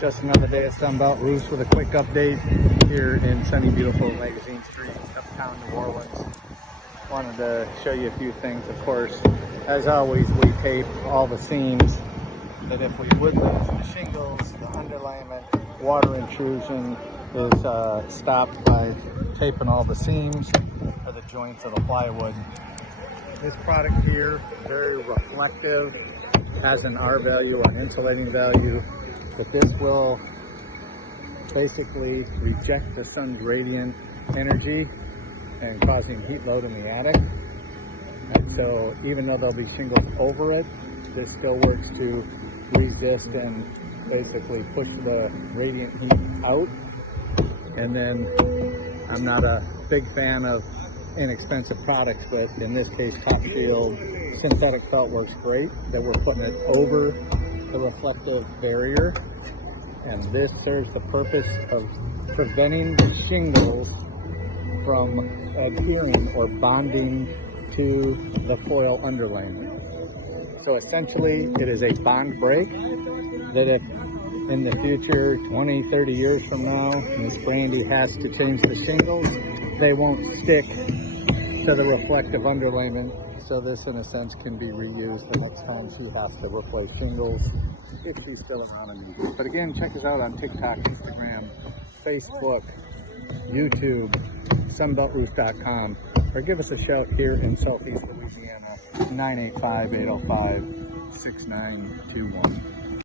Just another day at Sunbelt Roofs with a quick update here in sunny, beautiful Magazine Street, uptown New Orleans. Wanted to show you a few things. Of course, as always, we tape all the seams, that if we would lose the shingles, the underlayment, water intrusion is stopped by taping all the seams or the joints of the plywood. This product here, very reflective, has an R value, an insulating value, but this will basically reject the sun's radiant energy and causing heat load in the attic. And so even though there'll be shingles over it, this still works to resist and basically push the radiant heat out. And then I'm not a big fan of inexpensive products, but in this case, Top-Shield synthetic felt works great, that we're putting it over the reflective barrier. And this serves the purpose of preventing the shingles from adhering or bonding to the foil underlayment. So essentially, it is a bond break that if in the future, 20, 30 years from now, Miss Brandy has to change the shingles, they won't stick to the reflective underlayment. So this, in a sense, can be reused the next time she has to replace shingles, if she's still around in these. But again, check us out on TikTok, Instagram, Facebook, YouTube, sunbeltroof.com, or give us a shout here in Southeast Louisiana, 985-805-6921.